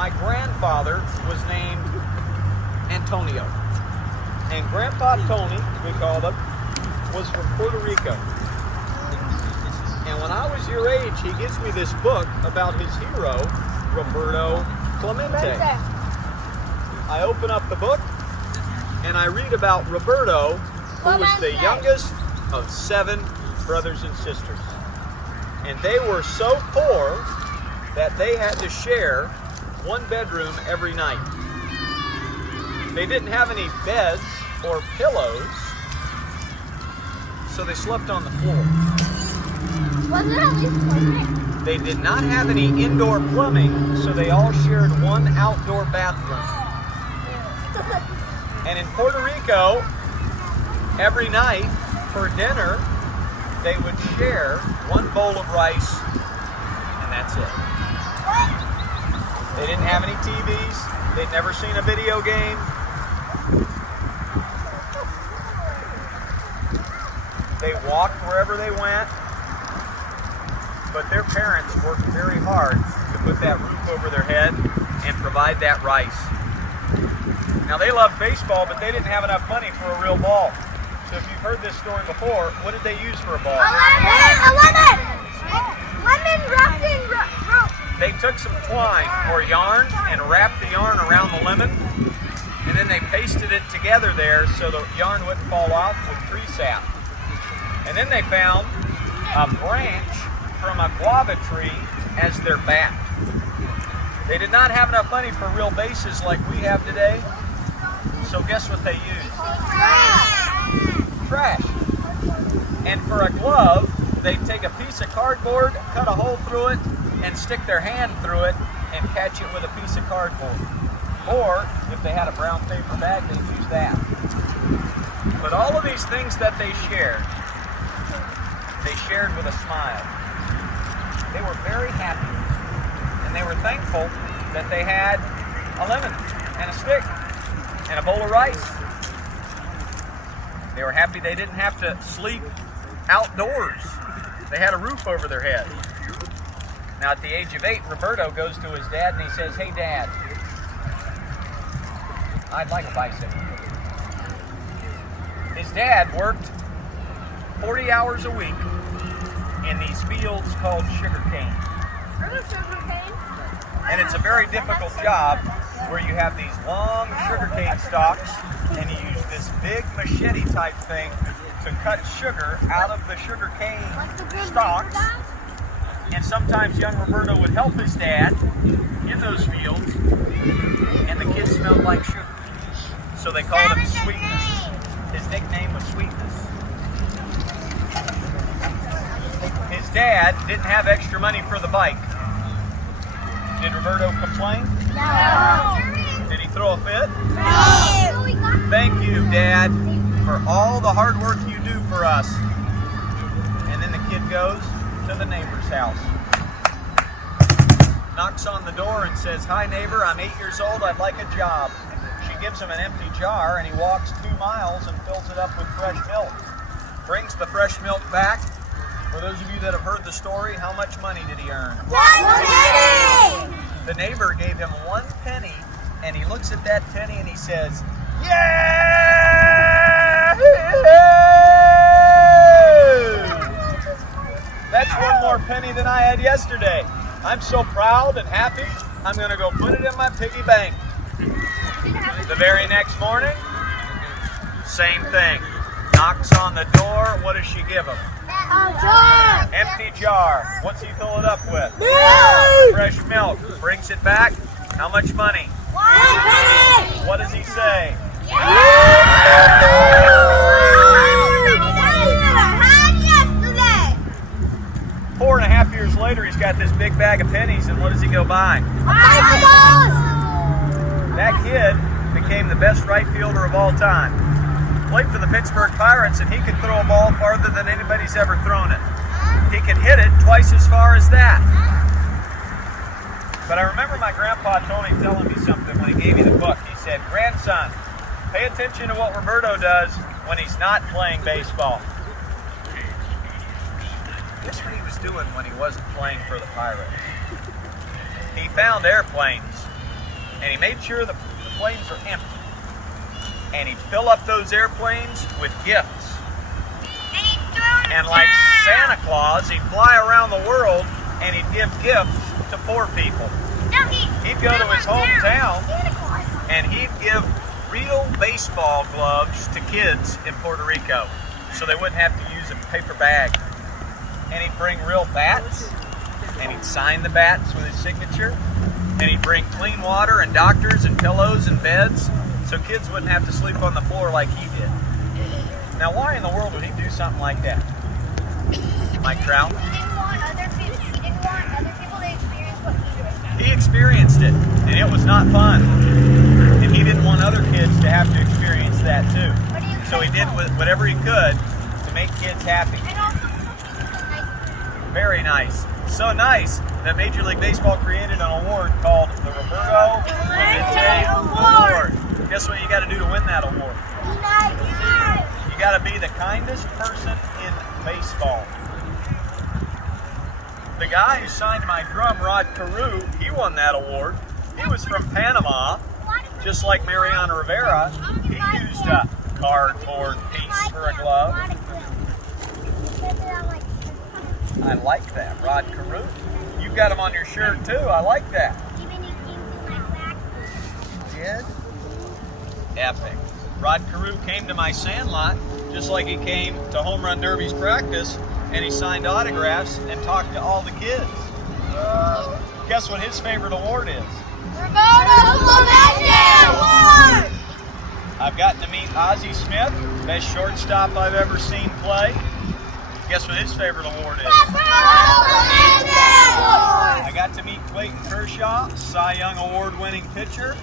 my grandfather was named Antonio. And Grandpa Tony, we called him, was from Puerto Rico. And when I was your age, he gives me this book about his hero, Roberto Clemente. I open up the book and I read about Roberto, who was the youngest of 7 brothers and sisters. And they were so poor that they had to share 1 bedroom every night. They didn't have any beds or pillows, so they slept on the floor. Wasn't it at least perfect? They did not have any indoor plumbing, so they all shared 1 outdoor bathroom. And in Puerto Rico, every night for dinner, they would share 1 bowl of rice, and that's it. They didn't have any TVs. They'd never seen a video game. They walked wherever they went, but their parents worked very hard to put that roof over their head and provide that rice. Now, they loved baseball, but they didn't have enough money for a real ball. So if you've heard this story before, what did they use for a ball? A lemon! Lemon wrapped in rope. They took some twine or yarn and wrapped the yarn around the lemon, and then they pasted it together there so the yarn wouldn't fall off with tree sap. And then they found a branch from a guava tree as their bat. They did not have enough money for real bases like we have today, so guess what they used? Trash. And for a glove, they'd take a piece of cardboard, cut a hole through it, and stick their hand through it and catch it with a piece of cardboard. Or, if they had a brown paper bag, they'd use that. But all of these things that they shared with a smile. They were very happy, and they were thankful that they had a lemon and a stick and a bowl of rice. They were happy they didn't have to sleep outdoors. They had a roof over their head. Now, at the age of 8, Roberto goes to his dad and he says, "Hey, Dad, I'd like a bicycle." His dad worked 40 hours a week in these fields called sugar cane. And it's a very difficult job where you have these long sugar cane stalks and you use this big machete type thing to cut sugar out of the sugar cane stalks. And sometimes young Roberto would help his dad in those fields, and the kids smelled like sugar. So they called him Sweetness. His nickname was Sweetness. His dad didn't have extra money for the bike. Did Roberto complain? No. Did he throw a fit? No. Thank you, Dad, for all the hard work you do for us. And then the kid goes to the neighbor's house. Knocks on the door and says, "Hi, neighbor, I'm 8 years old. I'd like a job." She gives him an empty jar, and he walks 2 miles and fills it up with fresh milk. Brings the fresh milk back. For those of you that have heard the story, how much money did he earn? 1 penny! The neighbor gave him 1 penny, and he looks at that penny and he says, "Yeah! That's 1 more penny than I had yesterday. I'm so proud and happy, I'm going to go put it in my piggy bank." The very next morning, same thing. Knocks on the door. What does she give him? A jar! Empty jar. What's he fill it up with? Milk! Fresh milk. Brings it back. How much money? 1 penny! What does he say? Yesterday! 4.5 years later, he's got this big bag of pennies, and what does he go buy? Bicycles! That kid became the best right fielder of all time. Played for the Pittsburgh Pirates, and he could throw a ball farther than anybody's ever thrown it. He could hit it twice as far as that. But I remember my grandpa Tony telling me something when he gave me the book. He said, "Grandson, pay attention to what Roberto does when he's not playing baseball." Guess what he was doing when he wasn't playing for the Pirates? He found airplanes and he made sure the planes were empty. And he'd fill up those airplanes with gifts. And like Santa Claus, he'd fly around the world and he'd give gifts to poor people. He'd go to his hometown and he'd give real baseball gloves to kids in Puerto Rico so they wouldn't have to use a paper bag. And he'd bring real bats and he'd sign the bats with his signature. And he'd bring clean water and doctors and pillows and beds so kids wouldn't have to sleep on the floor like he did. Now, why in the world would he do something like that? Mike Trout? He didn't want other people to experience what he did. He experienced it, and it was not fun. And he didn't want other kids to have to experience that too. So he did whatever he could to make kids happy. Very nice. So nice that Major League Baseball created an award called the Roberto Clemente Award. Guess what you got to do to win that award? You got to be the kindest person in baseball. The guy who signed my drum, Rod Carew, he won that award. He was from Panama, just like Mariano Rivera. He used a cardboard piece for a glove. I like that, Rod Carew. You've got him on your shirt too. I like that. Did? Epic. Rod Carew came to my sandlot just like he came to Home Run Derby's practice, and he signed autographs and talked to all the kids. Guess what his favorite award is? Roberto Clemente Award! I've gotten to meet Ozzie Smith, best shortstop I've ever seen play. Guess what his favorite award is? Roberto Clemente Award! I got to meet Clayton Kershaw, Cy Young Award-winning pitcher.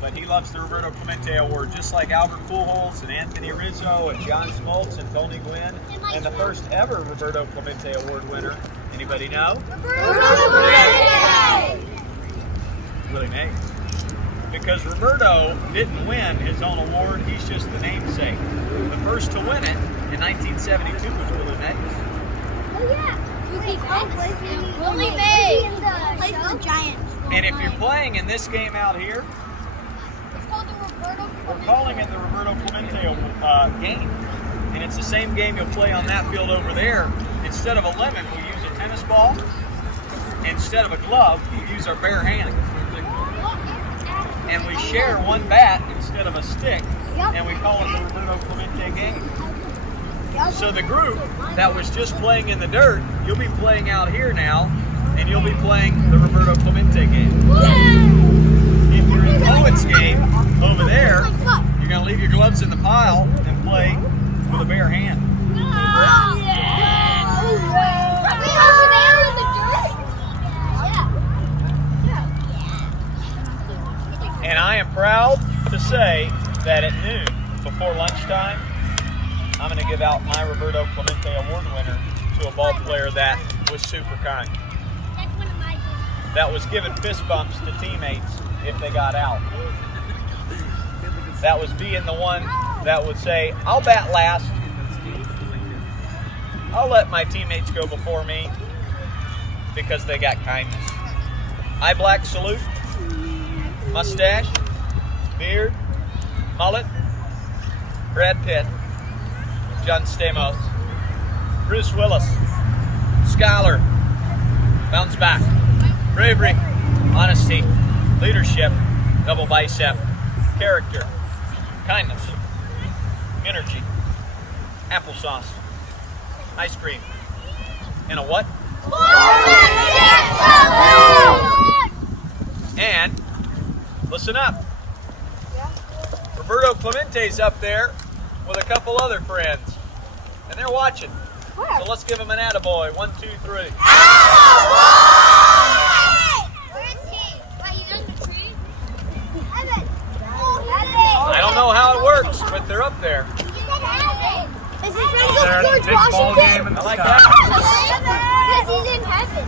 But he loves the Roberto Clemente Award, just like Albert Pujols and Anthony Rizzo and John Smoltz and Tony Gwynn, and the first ever Roberto Clemente Award winner. Anybody know? Roberto Clemente! Really nice. Because Roberto didn't win his own award, he's just the namesake. The first to win it in 1972 was Willie Mays. Oh yeah. Willie Mays plays for the Giants. And if you're playing in this game out here, It's called the Roberto we're calling it the Roberto Clemente game. And it's the same game you'll play on that field over there. Instead of a lemon, we use a tennis ball. Instead of a glove, we use our bare hand. And we share one bat instead of a stick, and we call it the Roberto Clemente game. So the group that was just playing in the dirt, you'll be playing out here now, and you'll be playing the Roberto Clemente game. If you're in Poet's game over there, you're going to leave your gloves in the pile and play with a bare hand. And I am proud to say that at noon, before lunchtime, I'm going to give out my Roberto Clemente Award winner to a ball player that was super kind. That was giving fist bumps to teammates if they got out. That was being the one that would say, I'll bat last. I'll let my teammates go before me because they got kindness. Eye black salute. Mustache, beard, mullet, Brad Pitt, John Stamos, Bruce Willis, scholar, bounce back, bravery, honesty, leadership, double bicep, character, kindness, energy, applesauce, ice cream, and a what? And listen up. Roberto Clemente's up there with a couple other friends, and they're watching. So let's give them an attaboy. 1, 2, 3. Attaboy! Where is he? Wait, he's under the tree? Evan. I don't know how it works, but they're up there. Is his friend George Washington? I like that. Because he's in heaven.